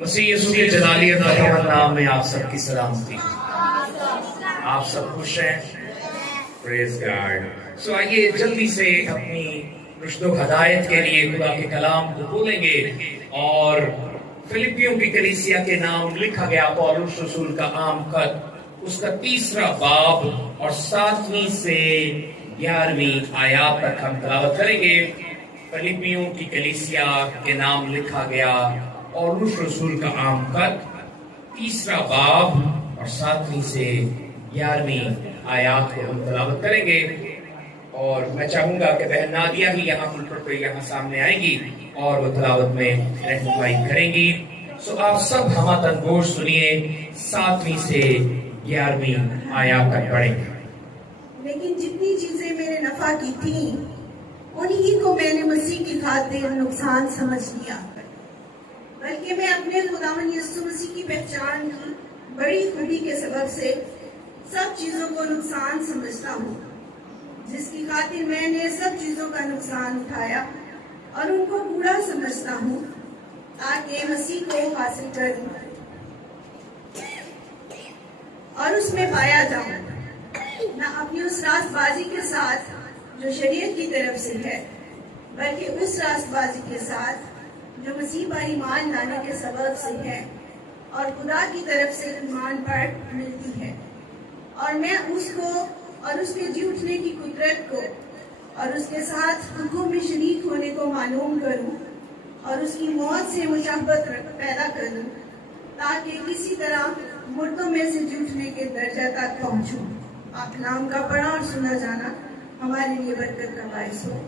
مسیح یسوع کے جلالیت اور نام میں آپ سب کی سلامتی. آپ سب خوش ہیں؟ پریز گاڈ. سو آئیے جلدی سے اپنی رشد و ہدایت کے لیے خدا کے کلام کو کھولیں گے اور فلپیوں کی کلیسیا کے نام لکھا گیا پولس رسول کا عام خط، اس کا 3 باب اور 7ویں سے 11ویں آیات تک ہم تلاوت کریں گے. فلپیوں کی کلیسیا کے نام لکھا گیا پولس رسول کا عام خط، 3 باب اور 7ویں سے 11ویں آیات کو ہم تلاوت کریں گے. اور میں چاہوں گا کہ بہن نادیہ بھی یہاں پلپٹ پہ یہاں سامنے آئے گی اور وہ تلاوت میں رہنمائی کریں گی. سو آپ سب ہماتن گوش سنیے، 7ویں سے 11ویں آیات تک پڑھیں گے. لیکن جتنی چیزیں میرے نفع کی تھیں انہی کو میں نے مسیح کی خاطر نقصان سمجھ لیا، بلکہ میں اپنے خداوند یسوع مسیح کی پہچان کی بڑی خوبی کے سبب سے سب چیزوں کو نقصان سمجھتا ہوں، جس کی خاطر میں نے سب چیزوں کا نقصان اٹھایا اور ان کو برا سمجھتا ہوں تاکہ مسیح کو حاصل کروں اور اس میں پایا جاؤں، نہ اپنی اس راست بازی کے ساتھ جو شریعت کی طرف سے ہے، بلکہ اس راست بازی کے ساتھ جو مسیح پر ایمان لانے کے سبب سے ہے اور خدا کی طرف سے ایمان پر ملتی ہے. اور میں اس کو اور اس کے جی اٹھنے کی قدرت کو اور اس کے ساتھ حکم میں شریک ہونے کو معلوم کروں اور اس کی موت سے مشابہت پیدا کروں تاکہ کسی طرح مردوں میں سے جی اٹھنے کے درجہ تک پہنچوں. آپ نام کا پڑھا اور سنا جانا ہمارے لیے برکت کا باعث ہو.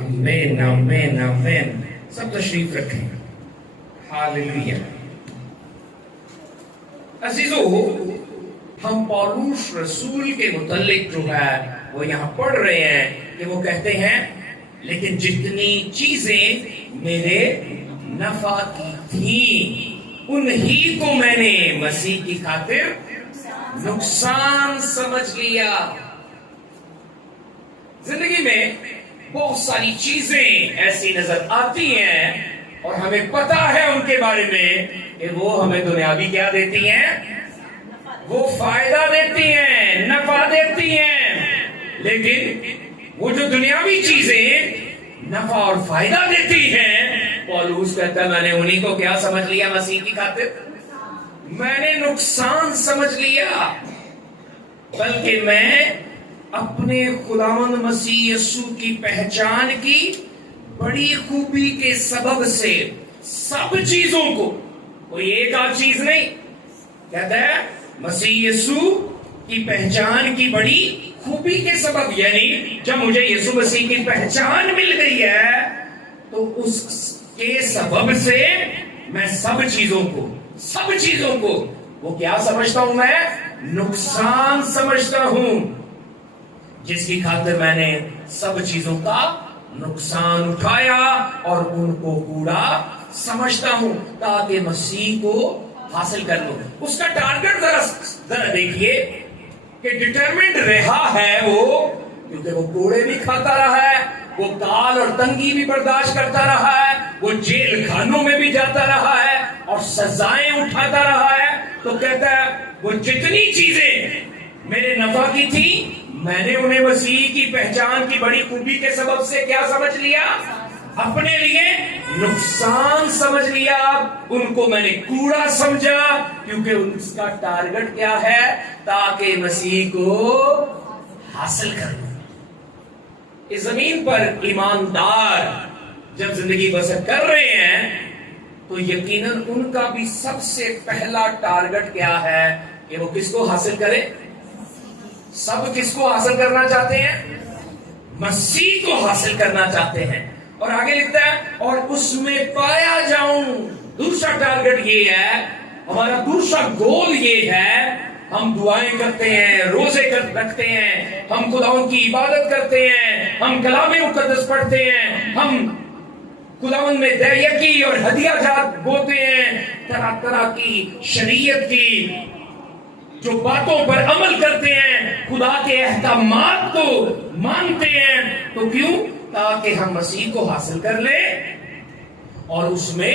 آمین آمین آمین. سب تشریف رکھیں. ہاللویا. عزیزو، ہم پولس رسول کے متعلق جو ہے وہ یہاں پڑھ رہے ہیں کہ وہ کہتے ہیں لیکن جتنی چیزیں میرے نفع کی تھیں انہی کو میں نے مسیح کی خاطر نقصان سمجھ لیا. زندگی میں بہت ساری چیزیں ایسی نظر آتی ہیں اور ہمیں پتا ہے ان کے بارے میں کہ وہ ہمیں دنیاوی کیا دیتی ہیں، وہ فائدہ دیتی ہیں، نفع دیتی ہیں. لیکن وہ جو دنیاوی چیزیں نفع اور فائدہ دیتی ہیں، پولس کہتا ہے میں نے انہی کو کیا سمجھ لیا مسیح کی خاطر، میں نے نقصان سمجھ لیا. بلکہ میں اپنے خداوند مسیح یسوع کی پہچان کی بڑی خوبی کے سبب سے سب چیزوں کو، کوئی ایک آدھ چیز نہیں، کہتا ہے مسیح یسوع کی پہچان کی بڑی خوبی کے سبب، یعنی جب مجھے یسوع مسیح کی پہچان مل گئی ہے تو اس کے سبب سے میں سب چیزوں کو وہ کیا سمجھتا ہوں، میں نقصان سمجھتا ہوں، جس کی خاطر میں نے سب چیزوں کا نقصان اٹھایا اور ان کو پورا سمجھتا ہوں تاکہ مسیح کو حاصل کر لوں. اس کا ٹارگٹ ذرا دیکھیے کہ ڈٹرمنٹ رہا ہے وہ، کیونکہ وہ کوڑے بھی کھاتا رہا ہے، وہ کال اور تنگی بھی برداشت کرتا رہا ہے، وہ جیل خانوں میں بھی جاتا رہا ہے اور سزائیں اٹھاتا رہا ہے. تو کہتا ہے وہ جتنی چیزیں میرے نفع کی تھی میں نے انہیں مسیح کی پہچان کی بڑی خوبی کے سبب سے کیا سمجھ لیا، اپنے لیے نقصان سمجھ لیا. ان کو میں نے کوڑا سمجھا کیونکہ ان کا ٹارگٹ کیا ہے، تاکہ مسیح کو حاصل کر لوں. اس زمین پر ایماندار جب زندگی بسر کر رہے ہیں تو یقیناً ان کا بھی سب سے پہلا ٹارگٹ کیا ہے کہ وہ کس کو حاصل کرے. سب کس کو حاصل کرنا چاہتے ہیں، مسیح کو حاصل کرنا چاہتے ہیں. اور آگے لکھتا ہے اور اس میں پایا جاؤں. دوسرا ٹارگٹ یہ ہے، ہمارا دوسرا گول یہ ہے، ہم دعائیں کرتے ہیں، روزے رکھتے ہیں، ہم خداوند کی عبادت کرتے ہیں، ہم کلام مقدس پڑھتے ہیں، ہم خداوند میں دیکی اور ہدیہ جات بوتے ہیں، طرح طرح کی شریعت کی جو باتوں پر عمل کرتے ہیں، خدا کے احکامات کو مانتے ہیں. تو کیوں؟ تاکہ ہم مسیح کو حاصل کر لیں اور اس میں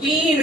3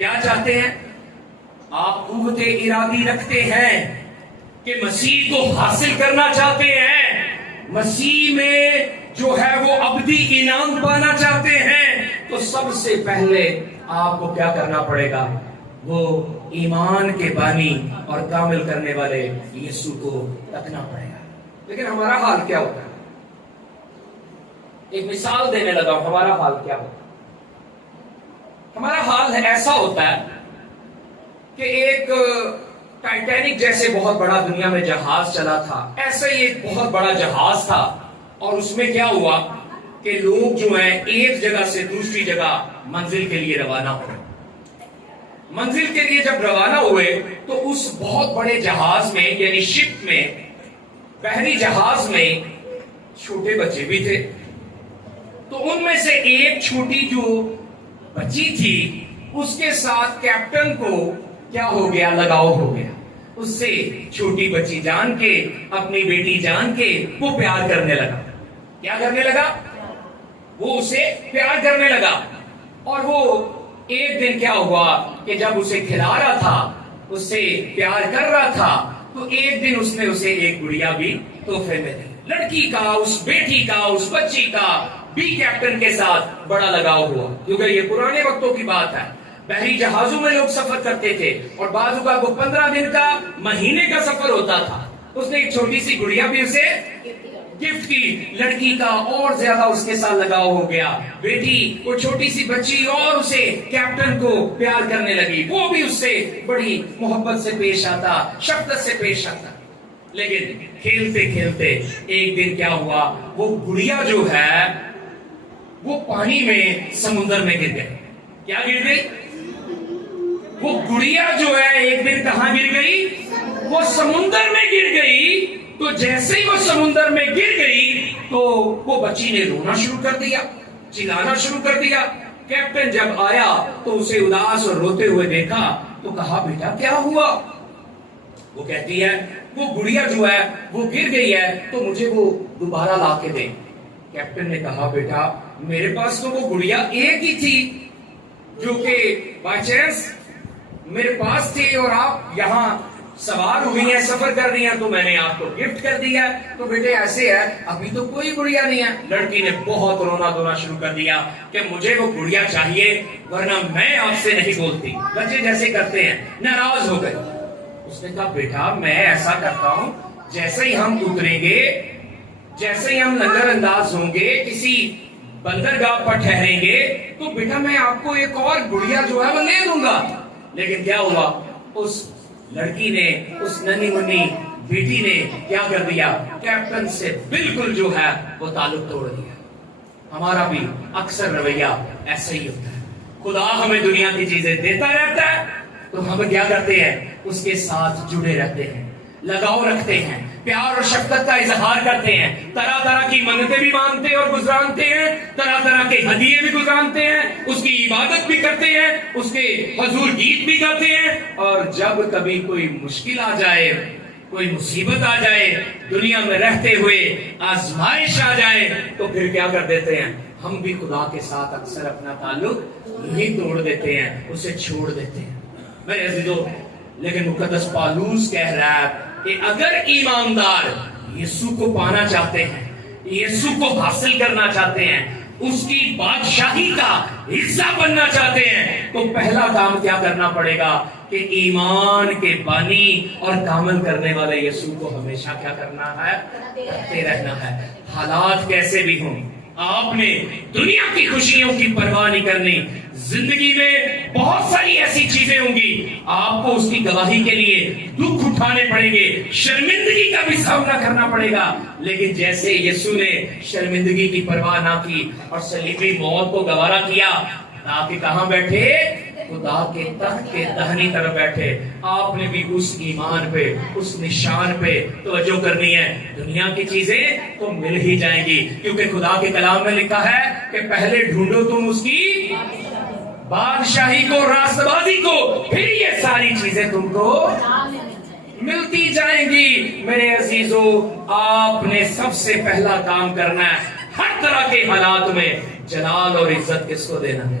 کیا چاہتے ہیں؟ آپ قوت ارادی رکھتے ہیں کہ مسیح کو حاصل کرنا چاہتے ہیں، مسیح میں جو ہے وہ ابدی انعام پانا چاہتے ہیں، تو سب سے پہلے آپ کو کیا کرنا پڑے گا؟ وہ ایمان کے بانی اور کامل کرنے والے یسوع کو تکنا پڑے گا۔ لیکن ہمارا حال کیا ہوتا ہے؟ ایک مثال دینے لگا ہوں، ہمارا حال کیا ہوتا ہے؟ ہمارا حال ایسا ہوتا ہے کہ ایک ٹائٹینک جیسے بہت بڑا دنیا میں جہاز چلا تھا، ایسا ہی ایک بہت بڑا جہاز تھا، اور اس میں کیا ہوا کہ لوگ جو ہیں ایک جگہ سے دوسری جگہ منزل کے لیے روانہ ہوئے۔ منزل کے لیے جب روانہ ہوئے تو اس بہت بڑے جہاز میں، یعنی شپ میں، بحری جہاز میں چھوٹے بچے بھی تھے۔ تو ان میں سے ایک چھوٹی جو بچی تھی، اس کے ساتھ کیپٹن کو کیا ہو گیا؟ لگاؤ ہو گیا۔ اس سے چھوٹی بچی جان کے، اپنی بیٹی جان کے وہ پیار کرنے لگا۔ کیا کرنے لگا؟ وہ اسے پیار کرنے لگا۔ اور وہ ایک دن کیا ہوا کہ جب اسے کھلا رہا تھا، اس سے پیار کر رہا تھا، تو ایک دن اس نے اسے ایک گڑیا بھی تحفے میں دی۔ لڑکی کا، اس بیٹی کا، اس بچی کا بھی کیپٹن کے ساتھ بڑا لگاؤ ہوا، کیونکہ یہ پرانے وقتوں کی بات ہے۔ بحری جہازوں میں لوگ سفر کرتے تھے، اور بعضوں کا وہ 15 دن کا، مہینے کا سفر ہوتا تھا۔ اس نے ایک چھوٹی سی گڑیا بھی اسے گفٹ کی۔ لڑکی کا اور زیادہ اس کے ساتھ لگاؤ ہو گیا، بیٹی، وہ چھوٹی سی بچی اور اسے کیپٹن کو پیار کرنے لگی، وہ بھی اس سے بڑی محبت سے پیش آتا، شفقت سے پیش آتا۔ لیکن کھیلتے کھیلتے ایک دن کیا ہوا؟ وہ گڑیا جو ہے وہ پانی میں، سمندر میں گر گئی۔ کیا گر گئی؟ وہ گڑیا جو ہے ایک دن کہاں گر گئی؟ وہ سمندر میں گر گئی۔ تو جیسے ہی وہ سمندر میں گر گئی تو وہ بچی نے رونا شروع کر دیا، چلانا شروع کر دیا۔ کیپٹن جب آیا تو اسے اداس اور روتے ہوئے دیکھا تو کہا، بیٹا کیا ہوا؟ وہ کہتی ہے، وہ گڑیا جو ہے وہ گر گئی ہے، تو مجھے وہ دوبارہ لا کے دے۔ کیپٹن نے کہا، بیٹا میرے پاس تو وہ گڑیا ایک ہی تھی جو کہ بائی چانس میرے پاس تھی، اور آپ یہاں سوار ہوئی ہیں، سفر کر رہی ہیں، تو میں نے آپ کو گفٹ کر دیا۔ تو بیٹے ایسے ہے، ابھی تو کوئی گڑیا نہیں ہے۔ لڑکی نے بہت رونا دھونا شروع کر دیا کہ مجھے وہ گڑیا چاہیے، ورنہ میں آپ سے نہیں بولتی۔ بچے جیسے کرتے ہیں، ناراض ہو گئے۔ اس نے کہا، بیٹا میں ایسا کرتا ہوں، جیسے ہی ہم اتریں گے، جیسے ہی ہم نظر انداز ہوں گے، کسی بندرگاہ پر ٹھہریں گے، تو بیٹا میں آپ کو ایک اور گڑیا جو ہے وہ لے دوں گا۔ لیکن کیا ہوا؟ اس لڑکی نے، اس ننھی منی بیٹی نے کیا کر دیا؟ کیپٹن سے بالکل جو ہے وہ تعلق توڑ دیا۔ ہمارا بھی اکثر رویہ ایسا ہی ہوتا ہے۔ خدا ہمیں دنیا کی چیزیں دیتا رہتا ہے تو ہم کیا کرتے ہیں؟ اس کے ساتھ جڑے رہتے ہیں، لگاؤ رکھتے ہیں، پیار اور شفقت کا اظہار کرتے ہیں، طرح طرح کی منتیں بھی مانگتے اور گزرانتے ہیں، طرح طرح کے ہدیے بھی گزرانتے ہیں، اس کی عبادت بھی کرتے ہیں، اس کے حضور گیت بھی گاتے ہیں۔ اور جب کبھی کوئی مشکل آ جائے، کوئی مصیبت آ جائے، دنیا میں رہتے ہوئے آزمائش آ جائے، تو پھر کیا کر دیتے ہیں؟ ہم بھی خدا کے ساتھ اکثر اپنا تعلق نہیں توڑ دیتے ہیں، اسے چھوڑ دیتے ہیں۔ میرے عزیزو، لیکن مقدس پالوس کہہ رہا ہے کہ اگر ایماندار یسوع کو پانا چاہتے ہیں، یسوع کو حاصل کرنا چاہتے ہیں، اس کی بادشاہی کا حصہ بننا چاہتے ہیں، تو پہلا کام کیا کرنا پڑے گا کہ ایمان کے بانی اور کامل کرنے والے یسوع کو ہمیشہ کیا کرنا ہے؟ کرتے رہنا ہے۔ حالات کیسے بھی ہوں، آپ نے دنیا کی خوشیوں کی پرواہ نہیں کرنی۔ زندگی میں بہت ساری ایسی چیزیں ہوں گی، آپ کو اس کی گواہی کے لیے دکھ اٹھانے پڑیں گے، شرمندگی کا بھی سامنا کرنا پڑے گا، لیکن جیسے یسوع نے شرمندگی کی پرواہ نہ کی اور صلیبی موت کو گوارا کیا، تاکہ کہاں بیٹھے؟ خدا کے تخت کے دہنی طرف بیٹھے۔ آپ نے بھی اس ایمان پہ، اس نشان پہ توجہ کرنی ہے۔ دنیا کی چیزیں تو مل ہی جائیں گی، کیونکہ خدا کے کلام میں لکھا ہے کہ پہلے ڈھونڈو تم اس کی بادشاہی کو، راست بازی کو، پھر یہ ساری چیزیں تم کو ملتی جائیں گی۔ میرے عزیزو، آپ نے سب سے پہلا کام کرنا ہے، ہر طرح کے حالات میں جلال اور عزت کس کو دینا ہے؟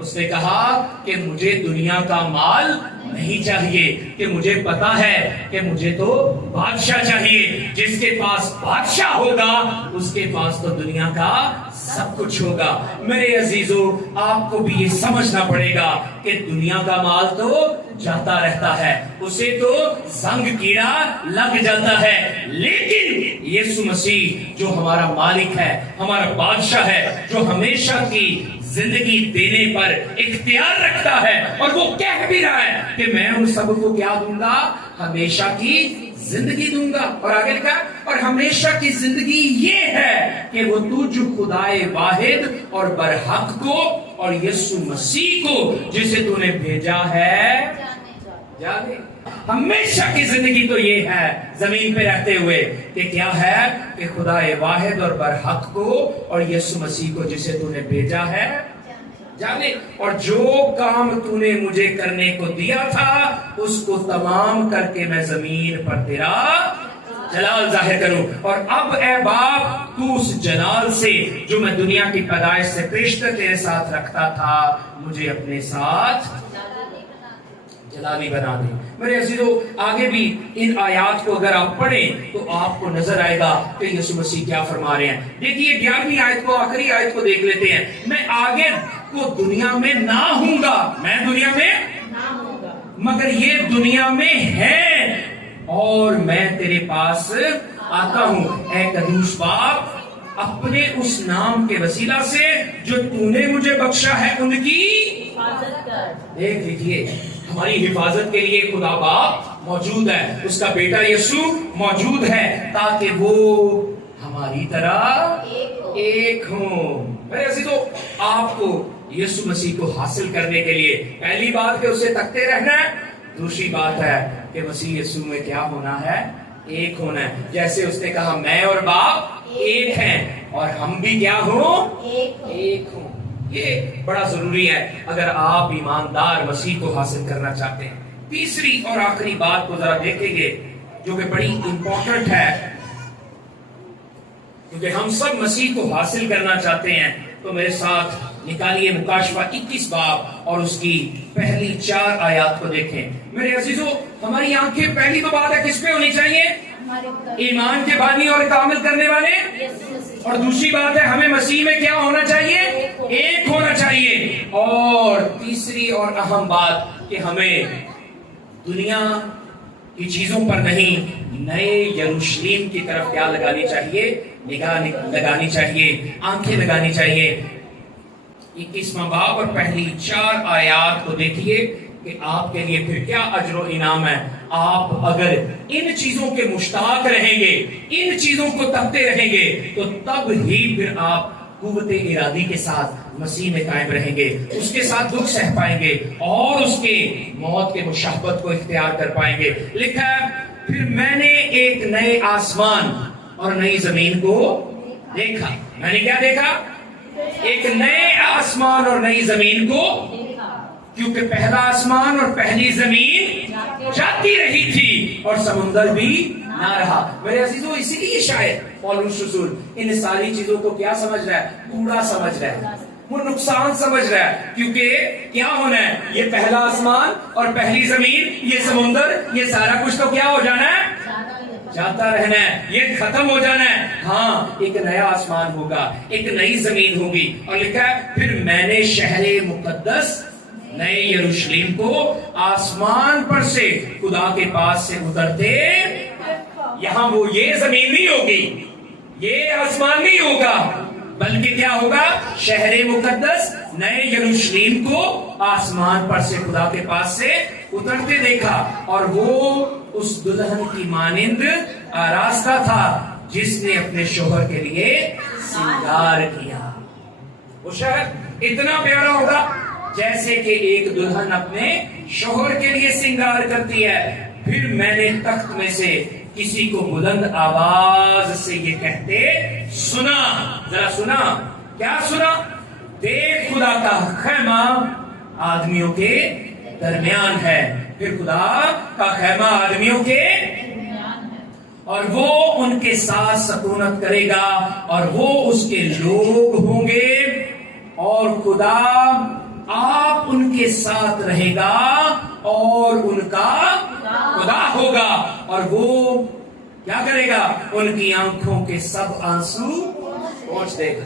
اس نے کہا کہ مجھے دنیا کا مال نہیں چاہیے، کہ مجھے پتا ہے کہ مجھے تو بادشاہ چاہیے، جس کے پاس بادشاہ ہوگا اس کے پاس تو دنیا کا سب کچھ ہوگا۔ میرے عزیزو، آپ کو بھی یہ سمجھنا پڑے گا کہ دنیا کا مال تو جاتا رہتا ہے، اسے تو زنگ کیڑا لگ جاتا ہے، لیکن یسوع مسیح جو ہمارا مالک ہے، ہمارا بادشاہ ہے، جو ہمیشہ کی زندگی دینے پر اختیار رکھتا ہے، اور وہ کہہ بھی رہا ہے کہ میں ان سب کو کیا دوں گا؟ ہمیشہ کی زندگی دوں گا۔ اور آگے لکھا، اور ہمیشہ کی زندگی یہ ہے کہ وہ تجھ خدائے واحد اور برحق کو اور یسوع مسیح کو جسے تو نے بھیجا ہے جانے۔ ہمیشہ کی زندگی تو یہ ہے زمین پہ رہتے ہوئے کہ کیا ہے؟ کہ خدائے واحد اور برحق کو اور یسوع مسیح کو جسے تو نے بھیجا ہے جانے، اور جو کام تو نے مجھے کرنے کو دیا تھا اس کو تمام کر کے میں زمین پر تیرا جلال ظاہر کروں۔ اور اب اے باپ، تو اس جلال سے جو میں دنیا کی پیدائش سے پیشتر تیرے ساتھ رکھتا تھا مجھے اپنے ساتھ جلالی بنا دے۔ میرے عزیزو، آگے بھی ان آیات کو اگر آپ پڑھیں تو آپ کو نظر آئے گا کہ یسوع مسیح کیا فرما رہے ہیں۔ دیکھیے 11ویں آیت کو، آخری آیت کو دیکھ لیتے ہیں۔ میں آگے کو دنیا میں نہ ہوں گا، میں دنیا میں نہ ہوں گا، مگر یہ دنیا میں ہے اور میں تیرے پاس آتا ہوں۔ اے قدوس باپ، اپنے اس نام کے وسیلہ سے جو تو نے مجھے بخشا ہے ان کی حفاظت کر۔ دیکھ لیجیے، ہماری حفاظت کے لیے خدا باپ موجود ہے، اس کا بیٹا یسوع موجود ہے تاکہ وہ ہماری طرح ایک ہوں۔ میرے عزیزو، آپ کو یسوع مسیح کو حاصل کرنے کے لیے پہلی بات کہ اسے تکتے رہنا ہے، دوسری بات ہے کہ مسیح یسوع میں کیا ہونا ہے؟ ایک ہونا ہے۔ جیسے اس نے کہا میں اور باپ ایک ہیں، اور ہم بھی کیا ہوں؟ ایک ہوں۔ یہ بڑا ضروری ہے اگر آپ ایماندار مسیح کو حاصل کرنا چاہتے ہیں۔ تیسری اور آخری بات کو ذرا دیکھیں گے جو کہ بڑی امپورٹنٹ ہے، کیونکہ ہم سب مسیح کو حاصل کرنا چاہتے ہیں۔ تو میرے ساتھ نکالیے مکاشفہ 21 باب اور اس کی پہلی 4 آیات کو دیکھیں۔ میرے عزیزو، ہماری آنکھیں پہلی تو بات ہے کس پہ ہونی چاہیے؟ ایمان کے بانی اور کامل کرنے والے، اور دوسری بات ہے ہمیں مسیح میں کیا ہونا چاہیے؟ ایک ہونا چاہیے۔ اور تیسری اور اہم بات کہ ہمیں دنیا کی چیزوں پر نہیں، نئے یروشلم کی طرف کیا لگانی چاہیے؟ نگاہ لگانی چاہیے، آنکھیں لگانی چاہیے۔ 21واں باب اور پہلی 4 آیات کو دیکھیے کہ آپ کے لیے پھر کیا اجر و انعام ہے۔ آپ اگر ان چیزوں کے مشتاق رہیں گے، ان چیزوں کو تکتے رہیں گے، تو تب ہی پھر آپ قوت ارادی کے ساتھ مسیح میں قائم رہیں گے، اس کے ساتھ دکھ سہ پائیں گے اور اس کے موت کے مشابہت کو اختیار کر پائیں گے۔ لکھا ہے، پھر میں نے ایک نئے آسمان اور نئی زمین کو دیکھا۔ میں نے کیا دیکھا؟ ایک نئے آسمان اور نئی زمین کو، کیونکہ پہلا آسمان اور پہلی زمین جاتی رہی تھی اور سمندر بھی نہ رہا۔ میرے عزیزو، اسی لیے شاید پولس رسول ان ساری چیزوں کو کیا سمجھ رہا ہے؟ کوڑا سمجھ رہا ہے، وہ نقصان سمجھ رہا ہے، کیونکہ کیا ہونا ہے؟ یہ پہلا آسمان اور پہلی زمین، یہ سمندر، یہ سارا کچھ تو کیا ہو جانا ہے؟ جاتا رہنا ہے، یہ ختم ہو جانا ہے۔ ہاں، ایک نیا آسمان ہوگا، ایک نئی زمین ہوگی۔ اور لکھا ہے، پھر میں نے شہر مقدس نئے یروشلم کو آسمان پر سے خدا کے پاس سے اترتے، یہاں وہ یہ زمین نہیں ہوگی، یہ آسمان نہیں ہوگا، بلکہ کیا ہوگا؟ شہر مقدس نئے یروشلم کو آسمان پر سے خدا کے پاس سے اترتے دیکھا، اور وہ اس دلہن کی مانند آراستہ تھا جس نے اپنے شوہر کے لیے سنگار کیا۔ وہ شہر اتنا پیارا ہوگا جیسے کہ ایک دلہن اپنے شوہر کے لیے سنگار کرتی ہے۔ پھر میں نے تخت میں سے کسی کو بلند آواز سے یہ کہتے سنا، ذرا سنا، کیا سنا؟ دیکھ، خدا کا خیمہ آدمیوں کے درمیان ہے۔ پھر خدا کا خیمہ آدمیوں کے، اور وہ ان کے ساتھ سکونت کرے گا اور وہ اس کے لوگ ہوں گے، اور خدا آپ ان کے ساتھ رہے گا اور ان کا خدا ہوگا، اور وہ کیا کرے گا؟ ان کی آنکھوں کے سب آنسو پہنچ دے گا،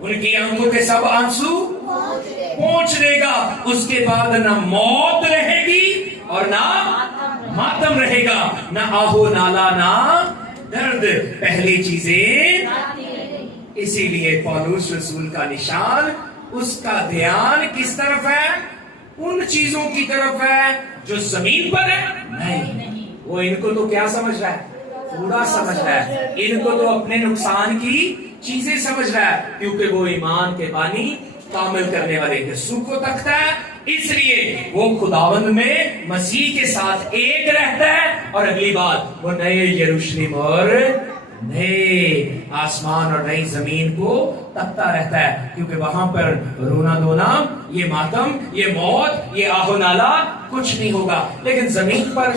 ان کی آنکھوں کے سب آنسو پہنچ دے گا۔ اس کے بعد نہ موت رہے گی اور نہ ماتم رہے گا، نہ آہو نالا نہ درد، پہلی چیزیں۔ اسی لیے پولس رسول کا نشان، اس کا دھیان کس طرف ہے؟ ان چیزوں کی طرف ہے جو زمین پر ہے؟ نہیں، وہ ان کو تو کیا سمجھ رہا ہے؟ تھوڑا سمجھ رہا ہے، ان کو تو اپنے نقصان کی چیزیں سمجھ رہا ہے، کیونکہ وہ ایمان کے بانی کامل کرنے والے یسوع کو تکتا ہے، اس لیے وہ خداوند میں مسیح کے ساتھ ایک رہتا ہے۔ اور اگلی بات، وہ نئے یروشلم اور نئے آسمان اور نئی زمین کو تکتا رہتا ہے، کیونکہ وہاں پر رونا دھونا، یہ ماتم، یہ موت، یہ آہو نالا کچھ نہیں ہوگا۔ لیکن زمین پر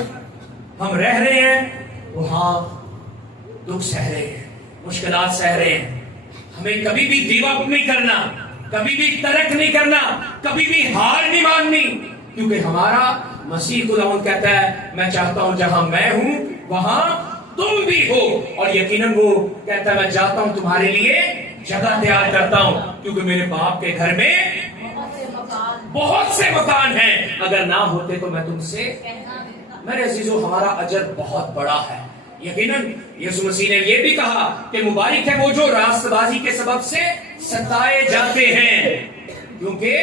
ہم رہ رہے ہیں، وہاں دکھ سہ رہے ہیں، مشکلات سہ رہے ہیں۔ ہمیں کبھی بھی گیو اپ نہیں کرنا، کبھی بھی ترک نہیں کرنا، کبھی بھی ہار نہیں ماننی، کیونکہ ہمارا مسیح خداوند کہتا ہے میں چاہتا ہوں جہاں میں ہوں وہاں تم بھی ہو، اور یقیناً وہ کہتا ہے میں جاتا ہوں تمہارے لیے جگہ تیار کرتا ہوں، کیونکہ میرے باپ کے گھر میں بہت سے مکان ہیں، اگر نہ ہوتے تو میں تم سے۔ میرے عزیزو، ہمارا اجر بہت بڑا ہے۔ یقیناً یسوع مسیح نے یہ بھی کہا کہ مبارک ہے وہ جو راست بازی کے سبب سے ستائے جاتے ہیں، کیونکہ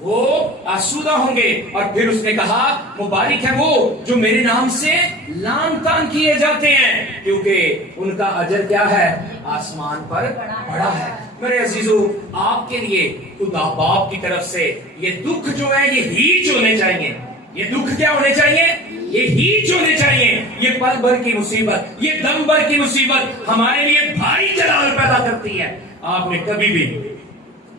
وہ آسودہ ہوں گے۔ اور پھر اس نے کہا مبارک ہے وہ جو میرے نام سے لعن طعن کیے جاتے ہیں، کیونکہ ان کا اجر کیا ہے؟ آسمان پر بڑا ہے۔ میرے عزیزو، آپ کے لیے خدا باپ کی طرف سے یہ دکھ جو ہے یہ ہیچ ہونے چاہیے۔ یہ دکھ کیا ہونے چاہیے؟ یہ ہیچ ہونے چاہیے۔ یہ پل بھر کی مصیبت، یہ دم بھر کی مصیبت ہمارے لیے بھاری جلال پیدا کرتی ہے۔ آپ نے کبھی بھی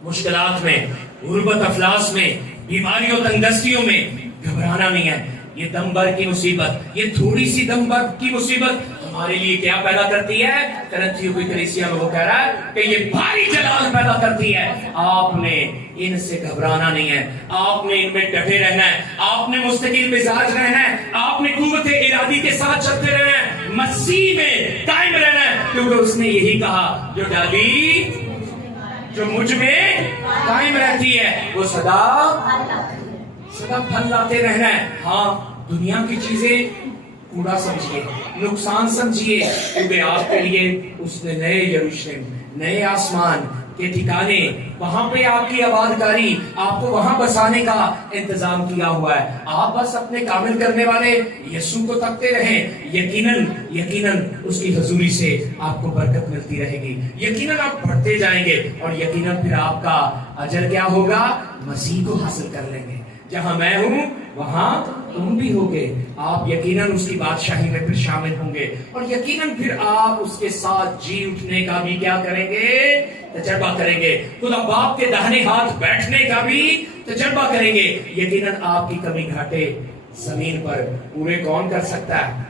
مشکلات میں، غربت افلاس میں، بیماریوں تنگستیوں میں گھبرانا نہیں ہے۔ یہ دم بھر کی مصیبت، یہ تھوڑی سی دم بھر کی مصیبت ہمارے لیے کیا پیدا کرتی ہے؟ کرنتھیوں کی کلیسیا میں وہ کہہ رہا ہے کہ یہ بھاری جلال پیدا کرتی ہے۔ آپ نے ان سے گھبرانا نہیں ہے، آپ نے ان میں ڈٹے رہنا ہے، آپ نے مستقل مزاج رہنا ہے، آپ نے قوت ارادی کے ساتھ چلتے رہنا ہے، مسیح میں قائم رہنا ہے، کیونکہ اس نے یہی کہا جو ڈالی جو مجھ میں قائم رہتی ہے وہ سدا پھل لاتے رہنا ہے۔ ہاں، دنیا کی چیزیں کوڑا سمجھیے، نقصان سمجھیے، کیونکہ آپ کے لیے اس نے نئے یروشلم، نئے آسمان کے ٹھکانے، وہاں پہ آپ کی آباد کاری، آپ کو وہاں بسانے کا انتظام کیا ہوا ہے۔ آپ بس اپنے کامل کرنے والے یسوع کو تکتے رہیں، یقیناً اس کی حضوری سے آپ کو برکت ملتی رہے گی، یقیناً آپ بڑھتے جائیں گے، اور یقیناً پھر آپ کا اجر کیا ہوگا؟ مسیح کو حاصل کر لیں گے۔ جہاں میں ہوں وہاں تم بھی ہوگے، آپ یقیناً اس کی بادشاہی میں پھر شامل ہوں گے، اور یقیناً پھر آپ اس کے ساتھ جی اٹھنے کا بھی کیا کریں گے؟ تجربہ کریں گے۔ خدا باپ کے داہنے ہاتھ بیٹھنے کا بھی تجربہ کریں گے۔ یقیناً آپ کی کمی گھاٹے زمین پر پورے کون کر سکتا ہے؟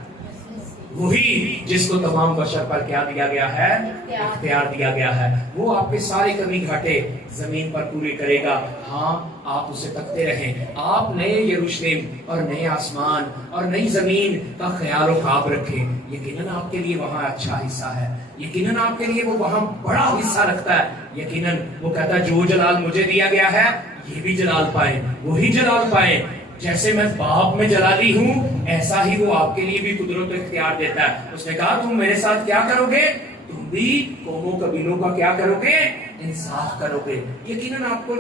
وہی جس کو تمام بشر پر کیا دیا گیا ہے؟ اختیار دیا گیا ہے۔ وہ آپ کے سارے کمی گھاٹے زمین پر پورے کرے گا۔ ہاں، آپ اسے تکتے رہیں۔ آپ نئے یروشلم اور نئے آسمان اور نئی زمین کا خیال و خواب رکھیں، یقیناً آپ کے لیے وہاں اچھا حصہ ہے، یقیناً آپ کے لیے وہ وہاں بڑا حصہ رکھتا ہے۔ یقیناً وہ کہتا ہے جو جلال مجھے دیا گیا ہے یہ بھی جلال پائیں، وہی جلال پائیں جیسے میں باپ میں جلالی ہوں، ایسا ہی وہ آپ کے لیے بھی قدرت و اختیار دیتا ہے۔ اس نے کہا تم میرے ساتھ کیا کرو گے؟ تم بھی قوموں قبیلوں کا کیا کرو گے؟ انصاف کرو گے۔ یقیناً آپ کو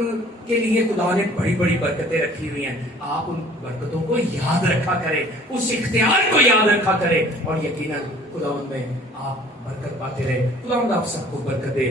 کے لیے خدا نے بڑی بڑی برکتیں رکھی ہوئی ہیں، آپ ان برکتوں کو یاد رکھا کریں، اس اختیار کو یاد رکھا کریں، اور یقیناً خداوند میں آپ برکت پاتے رہے۔ خداوند آپ سب کو برکت دے۔